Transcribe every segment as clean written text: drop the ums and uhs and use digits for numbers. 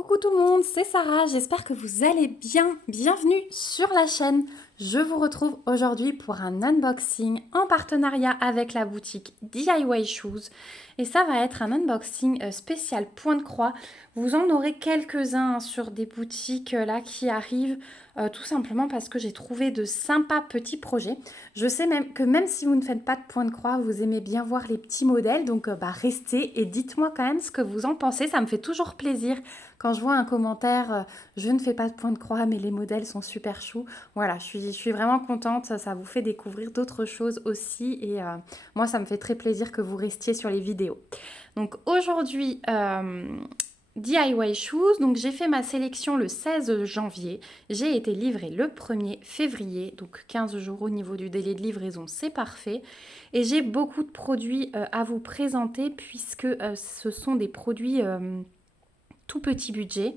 Coucou tout le monde, c'est Sarah, j'espère que vous allez bien. Bienvenue sur la chaîne. Je vous retrouve aujourd'hui pour un unboxing en partenariat avec la boutique DIY Shoes. Et ça va être un unboxing spécial point de croix. Vous en aurez quelques-uns sur des boutiques là qui arrivent tout simplement parce que j'ai trouvé de sympas petits projets. Je sais même que même si vous ne faites pas de point de croix, vous aimez bien voir les petits modèles. Donc restez et dites-moi quand même ce que vous en pensez. Ça me fait toujours plaisir quand je vois un commentaire, je ne fais pas de point de croix, mais les modèles sont super choux. Voilà, je suis vraiment contente. Ça vous fait découvrir d'autres choses aussi. Et moi, ça me fait très plaisir que vous restiez sur les vidéos. Donc aujourd'hui, DIY Shoes. Donc j'ai fait ma sélection le 16 janvier. J'ai été livrée le 1er février. Donc 15 jours au niveau du délai de livraison, c'est parfait. Et j'ai beaucoup de produits à vous présenter puisque ce sont des produits tout petit budget,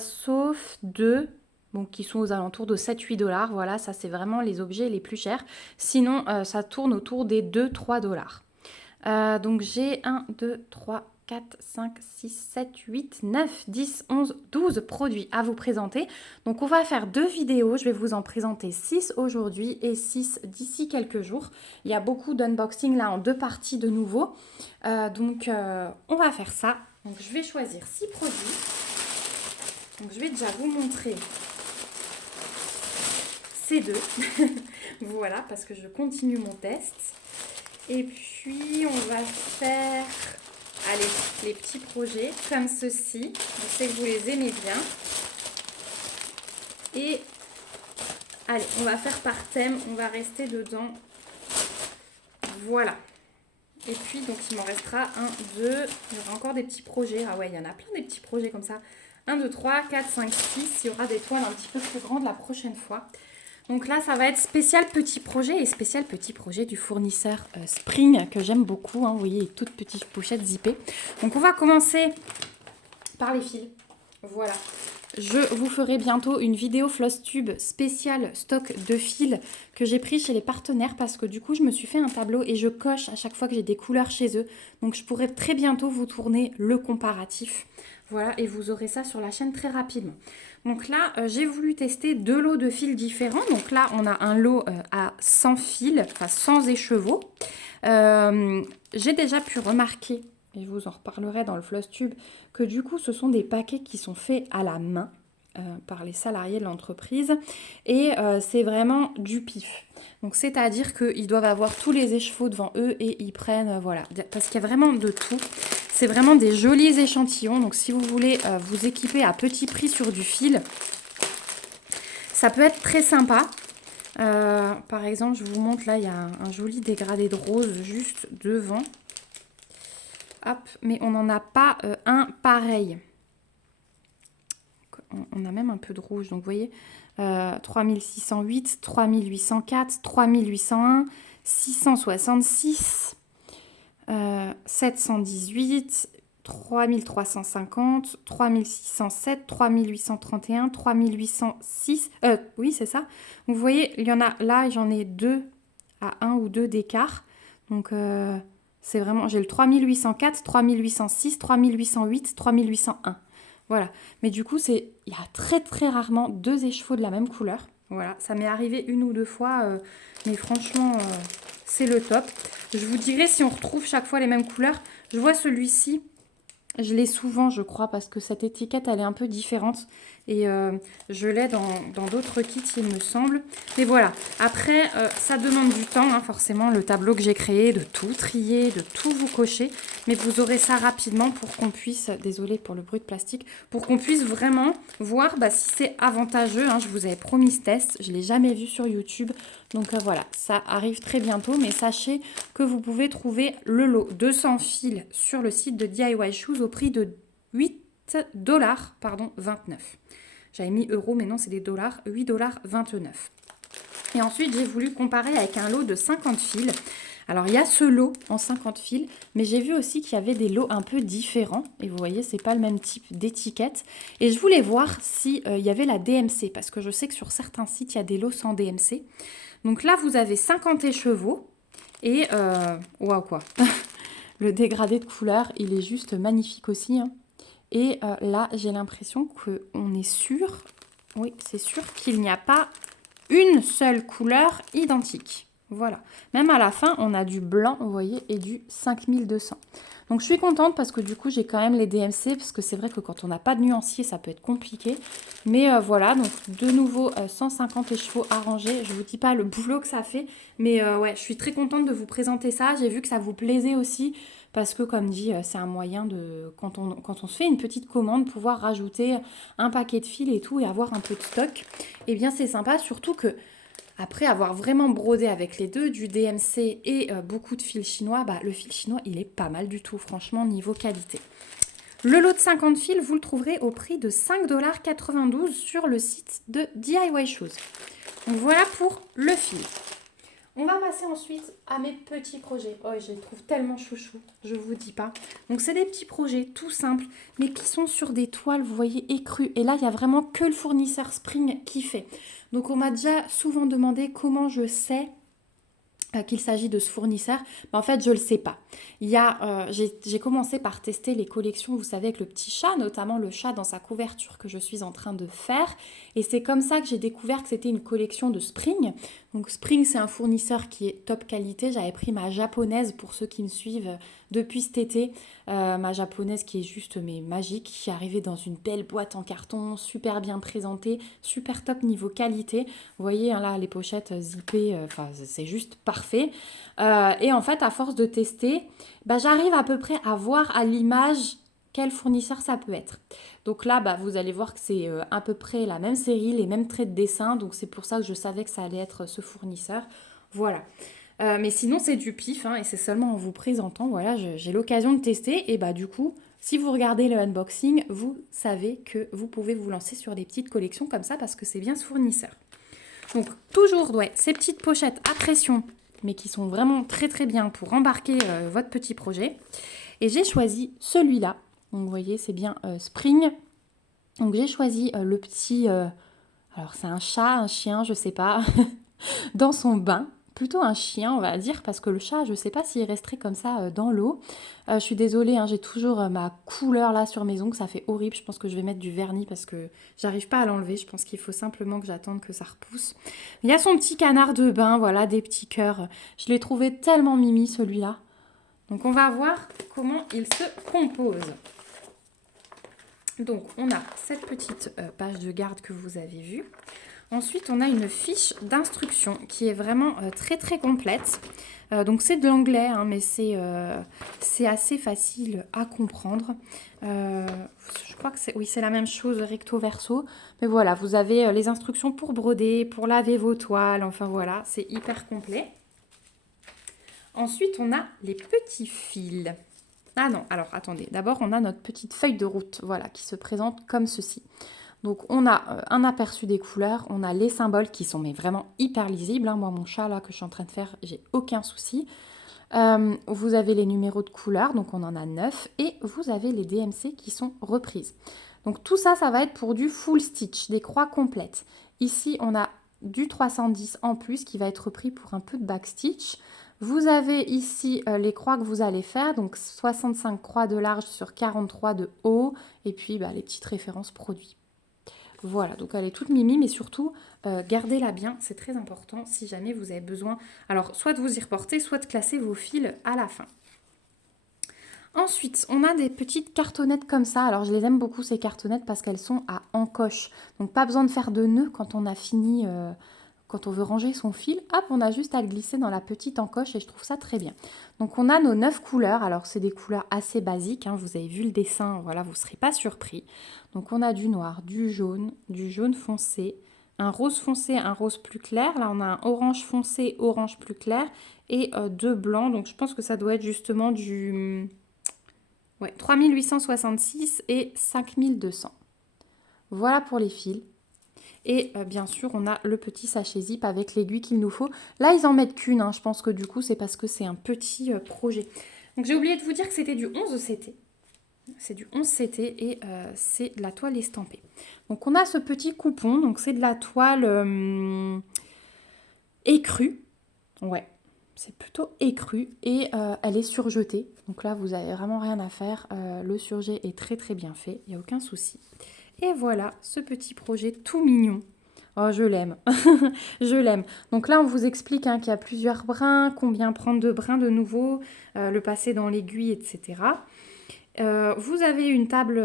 sauf deux bon, qui sont aux alentours de 7-8 $. Voilà, ça c'est vraiment les objets les plus chers. Sinon, ça tourne autour des 2-3 $. Donc j'ai 1, 2, 3, 4, 5, 6, 7, 8, 9, 10, 11, 12 produits à vous présenter. Donc on va faire 2 vidéos. Je vais vous en présenter 6 aujourd'hui et 6 d'ici quelques jours. Il y a beaucoup d'unboxing là en 2 parties de nouveau. Donc on va faire ça. Donc je vais choisir 6 produits. Donc je vais déjà vous montrer ces deux. Voilà, parce que je continue mon test. Et puis on va faire allez, les petits projets comme ceci. Je sais que vous les aimez bien. Et allez, on va faire par thème. On va rester dedans. Voilà. Et puis, donc, il m'en restera 1, 2. Il y aura encore des petits projets. Ah ouais, il y en a plein des petits projets comme ça. 1, 2, 3, 4, 5, 6. Il y aura des toiles un petit peu plus grandes la prochaine fois. Donc là, ça va être spécial petit projet et spécial petit projet du fournisseur Spring que j'aime beaucoup. Hein, vous voyez, les toutes petites pochettes zippées. Donc, on va commencer par les fils. Voilà. Je vous ferai bientôt une vidéo Flosstube spéciale stock de fils que j'ai pris chez les partenaires parce que du coup je me suis fait un tableau et je coche à chaque fois que j'ai des couleurs chez eux. Donc je pourrai très bientôt vous tourner le comparatif. Voilà, et vous aurez ça sur la chaîne très rapidement. Donc là, j'ai voulu tester 2 lots de fils différents. Donc là, on a un lot à 100 fils, enfin 100 écheveaux. J'ai déjà pu remarquer, et je vous en reparlerai dans le Flosstube, que du coup ce sont des paquets qui sont faits à la main par les salariés de l'entreprise et c'est vraiment du pif. Donc c'est-à-dire qu'ils doivent avoir tous les écheveaux devant eux et ils prennent, voilà, parce qu'il y a vraiment de tout. C'est vraiment des jolis échantillons, donc si vous voulez vous équiper à petit prix sur du fil, ça peut être très sympa. Par exemple, je vous montre là, il y a un joli dégradé de rose juste devant. Hop, mais on n'en a pas un pareil. On a même un peu de rouge, donc vous voyez, 3608, 3804, 3801, 666, 718, 3350, 3607, 3831, 3806, oui c'est ça. Vous voyez, il y en a là, j'en ai 2 à 1 ou 2 d'écart, donc c'est vraiment, j'ai le 3804, 3806, 3808, 3801. Voilà. Mais du coup, il y a très très rarement 2 écheveaux de la même couleur. Voilà. Ça m'est arrivé 1 ou 2 fois. Mais franchement, c'est le top. Je vous dirai si on retrouve chaque fois les mêmes couleurs. Je vois celui-ci. Je l'ai souvent, je crois, parce que cette étiquette, elle est un peu différente. Et je l'ai dans d'autres kits, il me semble. Mais voilà. Après, ça demande du temps, hein, forcément, le tableau que j'ai créé, de tout trier, de tout vous cocher. Mais vous aurez ça rapidement pour qu'on puisse, désolée pour le bruit de plastique, pour qu'on puisse vraiment voir si c'est avantageux. Hein. Je vous avais promis ce test, je ne l'ai jamais vu sur YouTube. Donc voilà, ça arrive très bientôt. Mais sachez que vous pouvez trouver le lot 200 fils sur le site de DIY Shoes au prix de 29. J'avais mis euros, mais non, c'est des dollars, 8,29 $. Et ensuite, j'ai voulu comparer avec un lot de 50 fils. Alors, il y a ce lot en 50 fils, mais j'ai vu aussi qu'il y avait des lots un peu différents. Et vous voyez, c'est pas le même type d'étiquette. Et je voulais voir s'il y avait la DMC, parce que je sais que sur certains sites, il y a des lots sans DMC. Donc là, vous avez 50 écheveaux. Et, waouh quoi, le dégradé de couleur, il est juste magnifique aussi, hein. Et là, j'ai l'impression qu'on est sûr, oui, c'est sûr qu'il n'y a pas une seule couleur identique. Voilà. Même à la fin, on a du blanc, vous voyez, et du 5200. Donc je suis contente parce que du coup, j'ai quand même les DMC, parce que c'est vrai que quand on n'a pas de nuancier, ça peut être compliqué. Mais voilà, donc de nouveau, 150 écheveaux à ranger. Je vous dis pas le boulot que ça fait, mais ouais, je suis très contente de vous présenter ça. J'ai vu que ça vous plaisait aussi, parce que comme dit, c'est un moyen de, quand on se fait une petite commande, pouvoir rajouter un paquet de fils et tout, et avoir un peu de stock. Et bien c'est sympa, surtout que après avoir vraiment brodé avec les deux, du DMC et beaucoup de fils chinois, bah, le fil chinois, il est pas mal du tout, franchement, niveau qualité. Le lot de 50 fils, vous le trouverez au prix de 5,92 $ sur le site de DIY Shoes. Donc voilà pour le fil. On va passer ensuite à mes petits projets. Oh, je les trouve tellement chouchou, je vous dis pas. Donc c'est des petits projets tout simples, mais qui sont sur des toiles, vous voyez, écrues. Et là, il n'y a vraiment que le fournisseur Spring qui fait. Donc on m'a déjà souvent demandé comment je sais qu'il s'agit de ce fournisseur, mais en fait je ne le sais pas. J'ai commencé par tester les collections, vous savez, avec le petit chat, notamment le chat dans sa couverture que je suis en train de faire, et c'est comme ça que j'ai découvert que c'était une collection de Spring. Donc Spring, c'est un fournisseur qui est top qualité. J'avais pris ma japonaise, pour ceux qui me suivent depuis cet été, ma japonaise qui est juste mais magique, qui est arrivée dans une belle boîte en carton, super bien présentée, super top niveau qualité. Vous voyez hein, là les pochettes zippées, c'est juste parfait. Et en fait à force de tester, bah, j'arrive à peu près à voir à l'image quel fournisseur ça peut être. Donc là, bah, vous allez voir que c'est à peu près la même série, les mêmes traits de dessin. Donc c'est pour ça que je savais que ça allait être ce fournisseur. Voilà. Mais sinon, c'est du pif hein, et c'est seulement en vous présentant. Voilà, j'ai l'occasion de tester. Et bah du coup, si vous regardez le unboxing, vous savez que vous pouvez vous lancer sur des petites collections comme ça parce que c'est bien ce fournisseur. Donc toujours, ouais, ces petites pochettes à pression, mais qui sont vraiment très très bien pour embarquer votre petit projet. Et j'ai choisi celui-là. Donc vous voyez, c'est bien Spring. Donc j'ai choisi le petit, alors c'est un chat, un chien, je sais pas, dans son bain. Plutôt un chien, on va dire, parce que le chat, je ne sais pas s'il resterait comme ça dans l'eau. Je suis désolée, hein, j'ai toujours ma couleur là sur mes ongles, ça fait horrible. Je pense que je vais mettre du vernis parce que j'arrive pas à l'enlever. Je pense qu'il faut simplement que j'attende que ça repousse. Il y a son petit canard de bain, voilà, des petits cœurs. Je l'ai trouvé tellement mimi celui-là. Donc on va voir comment il se compose. Donc on a cette petite page de garde que vous avez vue. Ensuite, on a une fiche d'instruction qui est vraiment très très complète. Donc c'est de l'anglais, hein, mais c'est assez facile à comprendre. Je crois que c'est la même chose recto verso. Mais voilà, vous avez les instructions pour broder, pour laver vos toiles. Enfin voilà, c'est hyper complet. Ensuite, on a les petits fils. Ah non, alors attendez. D'abord, on a notre petite feuille de route, voilà, qui se présente comme ceci. Donc on a un aperçu des couleurs, on a les symboles qui sont mais vraiment hyper lisibles. Hein. Moi, mon chat là que je suis en train de faire, j'ai aucun souci. Vous avez les numéros de couleurs, donc on en a 9. Et vous avez les DMC qui sont reprises. Donc tout ça, ça va être pour du full stitch, des croix complètes. Ici, on a du 310 en plus qui va être repris pour un peu de backstitch. Vous avez ici les croix que vous allez faire, donc 65 croix de large sur 43 de haut. Et puis bah, les petites références produits. Voilà, donc elle est toute mimi, mais surtout, gardez-la bien, c'est très important si jamais vous avez besoin, alors soit de vous y reporter, soit de classer vos fils à la fin. Ensuite, on a des petites cartonnettes comme ça. Alors, je les aime beaucoup, ces cartonnettes, parce qu'elles sont à encoche. Donc, pas besoin de faire de nœuds quand on a fini, quand on veut ranger son fil. Hop, on a juste à le glisser dans la petite encoche et je trouve ça très bien. Donc, on a nos 9 couleurs. Alors, c'est des couleurs assez basiques. Hein. Vous avez vu le dessin, voilà, vous ne serez pas surpris. Donc, on a du noir, du jaune foncé, un rose foncé, un rose plus clair. Là, on a un orange foncé, orange plus clair et 2 blancs. Donc, je pense que ça doit être justement du... Ouais, 3866 et 5200. Voilà pour les fils. Et bien sûr, on a le petit sachet zip avec l'aiguille qu'il nous faut. Là, ils en mettent qu'une. Hein. Je pense que du coup, c'est parce que c'est un petit projet. Donc, j'ai oublié de vous dire que c'était du 11 CT. C'est du 11 CT et c'est de la toile estampée. Donc, on a ce petit coupon. Donc, c'est de la toile écrue. Ouais. c'est plutôt écru et elle est surjetée. Donc là, vous n'avez vraiment rien à faire. Le surjet est très très bien fait, il n'y a aucun souci. Et voilà ce petit projet tout mignon. Oh, je l'aime, je l'aime. Donc là, on vous explique qu'il y a plusieurs brins, combien prendre de brins de nouveau, le passer dans l'aiguille, etc. Vous avez une table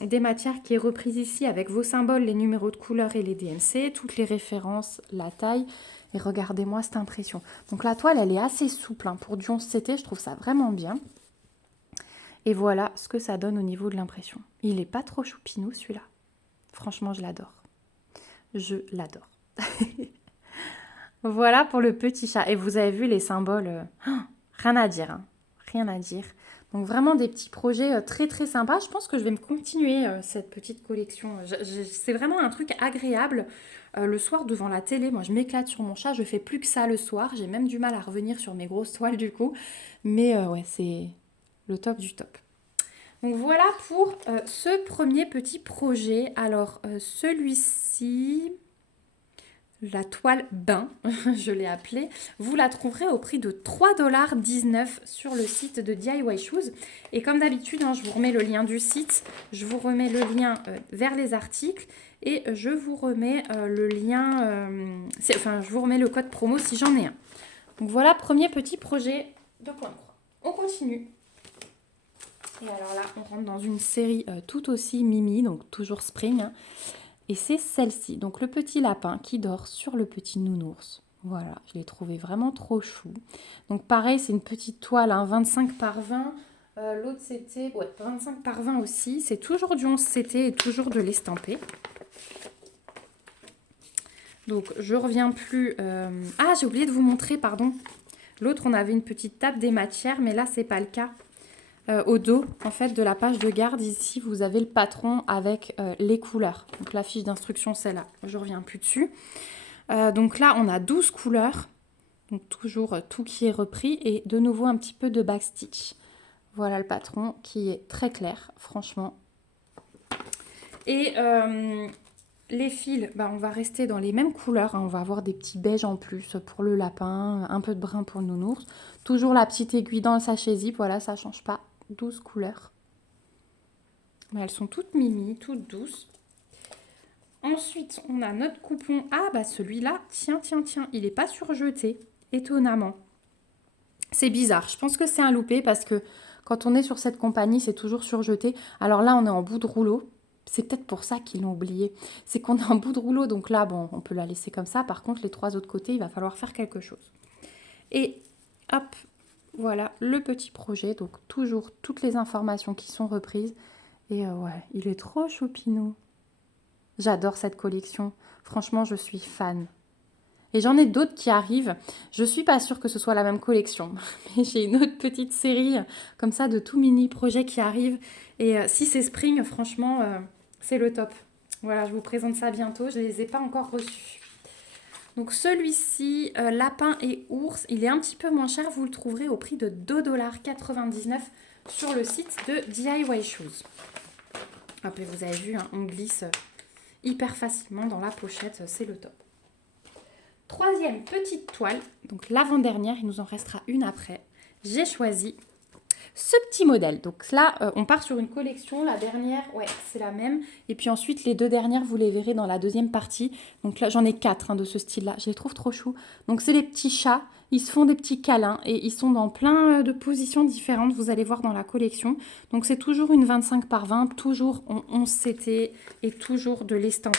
des matières qui est reprise ici avec vos symboles, les numéros de couleur et les DMC, toutes les références, la taille. Et regardez-moi cette impression. Donc la toile, elle est assez souple. Pour du 11CT, je trouve ça vraiment bien. Et voilà ce que ça donne au niveau de l'impression. Il n'est pas trop choupinou celui-là. Franchement, je l'adore. Je l'adore. Voilà pour le petit chat. Et vous avez vu les symboles, rien à dire. Rien à dire. Donc vraiment des petits projets très très sympas. Je pense que je vais me continuer cette petite collection. C'est vraiment un truc agréable. Le soir devant la télé, moi je m'éclate sur mon chat. Je fais plus que ça le soir. J'ai même du mal à revenir sur mes grosses toiles du coup. Mais ouais, c'est le top du top. Donc voilà pour ce premier petit projet. Alors celui-ci... La toile bain, je l'ai appelée, vous la trouverez au prix de 3,19 $ sur le site de DIY Shoes. Et comme d'habitude, je vous remets le lien du site, je vous remets le lien vers les articles et je vous remets le lien, je vous remets le code promo si j'en ai un. Donc voilà, premier petit projet de point de croix. On continue. Et alors là, on rentre dans une série tout aussi mimi, donc toujours spring. Et c'est celle-ci, donc le petit lapin qui dort sur le petit nounours. Voilà, je l'ai trouvé vraiment trop chou. Donc pareil, c'est une petite toile, 25 par 20. L'autre c'était 25 par 20 aussi. C'est toujours du 11CT et toujours de l'estampé. Donc je reviens plus... Ah, j'ai oublié de vous montrer, pardon. L'autre, on avait une petite table des matières, mais là, c'est pas le cas. Au dos, en fait, de la page de garde, ici, vous avez le patron avec les couleurs. Donc, la fiche d'instruction, c'est là. Je reviens plus dessus. Donc là, on a 12 couleurs. Donc, toujours tout qui est repris. Et de nouveau, un petit peu de backstitch. Voilà le patron qui est très clair, franchement. Et les fils, on va rester dans les mêmes couleurs. On va avoir des petits beiges en plus pour le lapin, un peu de brun pour le nounours. Toujours la petite aiguille dans le sachet zip. Voilà, ça ne change pas. 12 couleurs. Mais elles sont toutes mimi, toutes douces. Ensuite, on a notre coupon. Ah, celui-là, tiens, il n'est pas surjeté, étonnamment. C'est bizarre. Je pense que c'est un loupé parce que quand on est sur cette compagnie, c'est toujours surjeté. Alors là, on est en bout de rouleau. C'est peut-être pour ça qu'ils l'ont oublié. C'est qu'on est en bout de rouleau, donc là, on peut la laisser comme ça. Par contre, les 3 autres côtés, il va falloir faire quelque chose. Et hop, voilà le petit projet, donc toujours toutes les informations qui sont reprises. Et ouais, il est trop choupinou. J'adore cette collection. Franchement, je suis fan. Et j'en ai d'autres qui arrivent. Je suis pas sûre que ce soit la même collection. Mais j'ai une autre petite série comme ça de tout mini projets qui arrivent. Et si c'est spring, franchement, c'est le top. Voilà, je vous présente ça bientôt. Je ne les ai pas encore reçus. Donc celui-ci, lapin et ours, il est un petit peu moins cher. Vous le trouverez au prix de 2,99 $ sur le site de DIY Shoes. Hop, et vous avez vu, on glisse hyper facilement dans la pochette, c'est le top. Troisième petite toile, donc l'avant-dernière, il nous en restera une après. J'ai choisi ce petit modèle. Donc là, on part sur une collection. La dernière, ouais, c'est la même. Et puis ensuite, les 2 dernières, vous les verrez dans la deuxième partie. Donc là, j'en ai 4 de ce style-là. Je les trouve trop choux. Donc c'est les petits chats. Ils se font des petits câlins et ils sont dans plein de positions différentes. Vous allez voir dans la collection. Donc c'est toujours une 25 par 20, toujours en 11CT et toujours de l'estampé.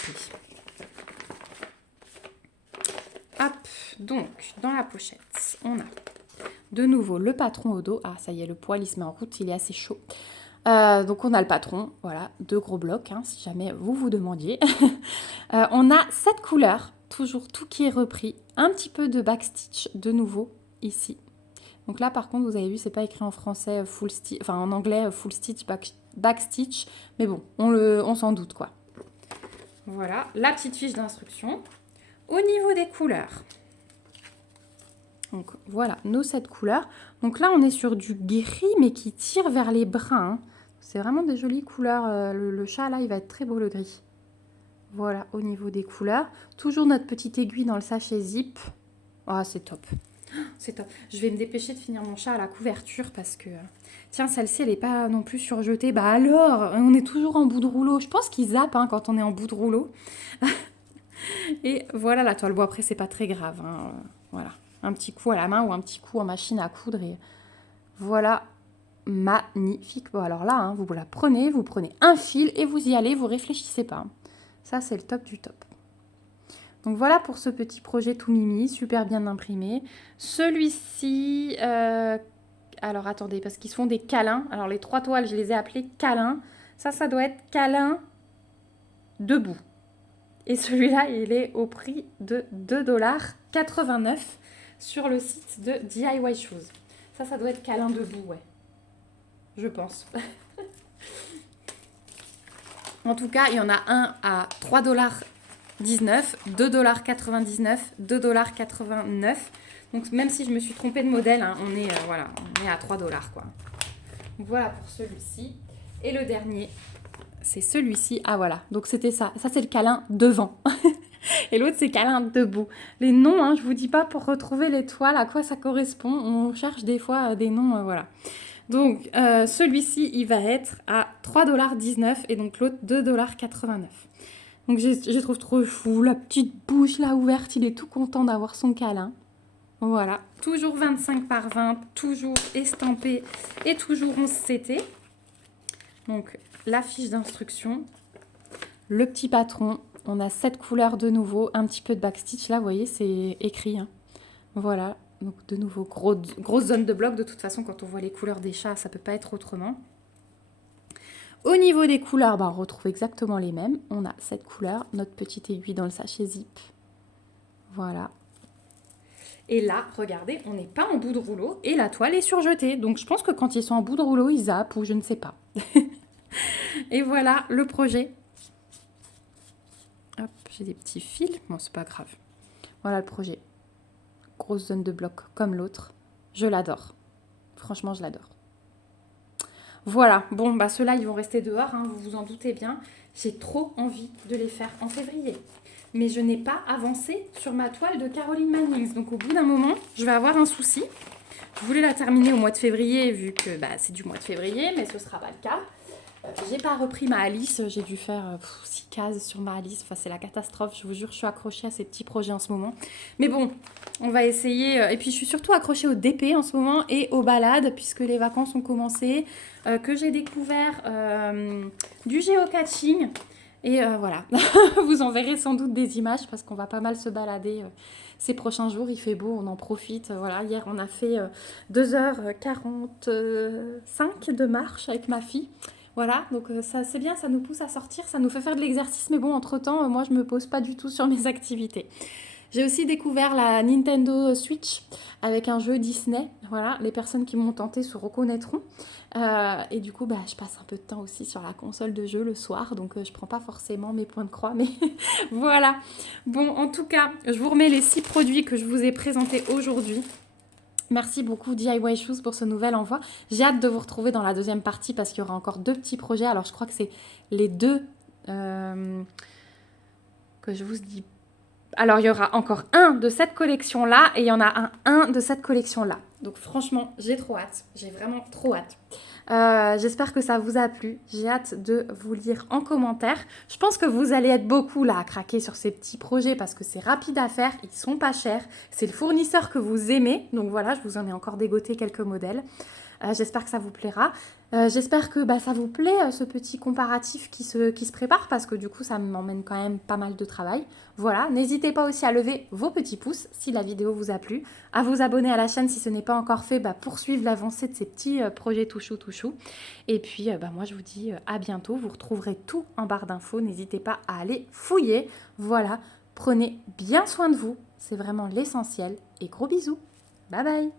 Hop, donc dans la pochette, on a de nouveau le patron au dos. Ah, ça y est, le poil, il se met en route, il est assez chaud. Donc on a le patron, voilà, 2 gros blocs, si jamais vous vous demandiez. On a 7 couleurs, toujours tout qui est repris. Un petit peu de backstitch de nouveau ici. Donc là, par contre, vous avez vu, c'est pas écrit en français full stitch, enfin en anglais full stitch, backstitch. Mais bon, on s'en doute quoi. Voilà, la petite fiche d'instruction. Au niveau des couleurs, donc voilà nos 7 couleurs. Donc là, on est sur du gris, mais qui tire vers les bruns. C'est vraiment des jolies couleurs. Le chat, là, il va être très beau, le gris. Voilà, au niveau des couleurs. Toujours notre petite aiguille dans le sachet zip. Ah, c'est top. C'est top. Je vais me dépêcher de finir mon chat à la couverture parce que... Tiens, celle-ci, elle n'est pas non plus surjetée. Bah alors, on est toujours en bout de rouleau. Je pense qu'ils zappent hein, quand on est en bout de rouleau. Et voilà la toile. Bon, après, c'est pas très grave. Hein. Voilà. Un petit coup à la main ou un petit coup en machine à coudre. Et voilà, magnifique. Bon, alors là, hein, vous la prenez, vous prenez un fil et vous y allez, vous réfléchissez pas. Hein. Ça, c'est le top du top. Donc voilà pour ce petit projet tout mimi, super bien imprimé. Celui-ci, alors attendez, parce qu'ils se font des câlins. Alors les 3 toiles, je les ai appelées câlins. Ça doit être câlin debout. Et celui-là, il est au prix de 2,89 $ sur le site de DIY Shoes. Ça doit être câlin debout, ouais. Je pense. En tout cas, il y en a un à 3,19 $, 2,99 $, 2,89 $. Donc même si je me suis trompée de modèle, hein, on est à 3 $, quoi. Voilà pour celui-ci. Et le dernier, c'est celui-ci. Ah voilà, donc c'était ça. Ça c'est le câlin devant. Et l'autre c'est câlin debout. Les noms, hein, je vous dis pas pour retrouver les toiles, à quoi ça correspond. On cherche des fois des noms, voilà. Donc celui-ci, il va être à 3,19 $ et donc l'autre 2,89 $. Donc je trouve trop fou, la petite bouche là ouverte, il est tout content d'avoir son câlin. Voilà, toujours 25 par 20, toujours estampé et toujours 11 CT. Donc la fiche d'instruction, le petit patron, on a 7 couleurs de nouveau, un petit peu de backstitch là, vous voyez, c'est écrit. Hein. Voilà, donc de nouveau, grosse zone de bloc, de toute façon quand on voit les couleurs des chats, ça peut pas être autrement. Au niveau des couleurs, on retrouve exactement les mêmes. On a cette couleur, notre petite aiguille dans le sachet zip. Voilà. Et là, regardez, on n'est pas en bout de rouleau et la toile est surjetée. Donc je pense que quand ils sont en bout de rouleau, ils zappent ou je ne sais pas. Et voilà le projet. Hop, j'ai des petits fils. Bon, c'est pas grave. Voilà le projet. Grosse zone de bloc comme l'autre. Je l'adore. Franchement, je l'adore. Voilà, bon, ceux-là, ils vont rester dehors, hein, vous vous en doutez bien. J'ai trop envie de les faire en février. Mais je n'ai pas avancé sur ma toile de Caroline Mannings. Donc, au bout d'un moment, je vais avoir un souci. Je voulais la terminer au mois de février, vu que c'est du mois de février, mais ce ne sera pas le cas. J'ai pas repris ma Alice, j'ai dû faire 6 cases sur ma Alice. Enfin, c'est la catastrophe, je vous jure, je suis accrochée à ces petits projets en ce moment. Mais bon, on va essayer. Et puis, je suis surtout accrochée au DP en ce moment et aux balades, puisque les vacances ont commencé, que j'ai découvert du géocaching. Et voilà, vous en verrez sans doute des images, parce qu'on va pas mal se balader ces prochains jours. Il fait beau, on en profite. Voilà, hier, on a fait 2h45 de marche avec ma fille. Voilà, donc ça c'est bien, ça nous pousse à sortir, ça nous fait faire de l'exercice, mais bon, entre-temps, moi je me pose pas du tout sur mes activités. J'ai aussi découvert la Nintendo Switch avec un jeu Disney. Voilà, les personnes qui m'ont tenté se reconnaîtront. Et du coup, je passe un peu de temps aussi sur la console de jeu le soir, donc je prends pas forcément mes points de croix, mais voilà. Bon, en tout cas, je vous remets les 6 produits que je vous ai présentés aujourd'hui. Merci beaucoup DIY Shoes pour ce nouvel envoi. J'ai hâte de vous retrouver dans la deuxième partie parce qu'il y aura encore 2 petits projets. Alors je crois que c'est les 2 que je vous dis. Alors il y aura encore un de cette collection-là et il y en a un de cette collection-là. Donc franchement, j'ai trop hâte. J'ai vraiment trop hâte. J'espère que ça vous a plu. J'ai hâte de vous lire en commentaire. Je pense que vous allez être beaucoup là à craquer sur ces petits projets parce que c'est rapide à faire, ils sont pas chers. C'est le fournisseur que vous aimez. Donc voilà, je vous en ai encore dégoté quelques modèles. J'espère que ça vous plaira. J'espère que ça vous plaît, ce petit comparatif qui se prépare, parce que du coup, ça m'emmène quand même pas mal de travail. Voilà, n'hésitez pas aussi à lever vos petits pouces si la vidéo vous a plu, à vous abonner à la chaîne si ce n'est pas encore fait, pour suivre l'avancée de ces petits projets tout chou. Et puis, moi, je vous dis à bientôt. Vous retrouverez tout en barre d'infos. N'hésitez pas à aller fouiller. Voilà, prenez bien soin de vous. C'est vraiment l'essentiel. Et gros bisous. Bye bye.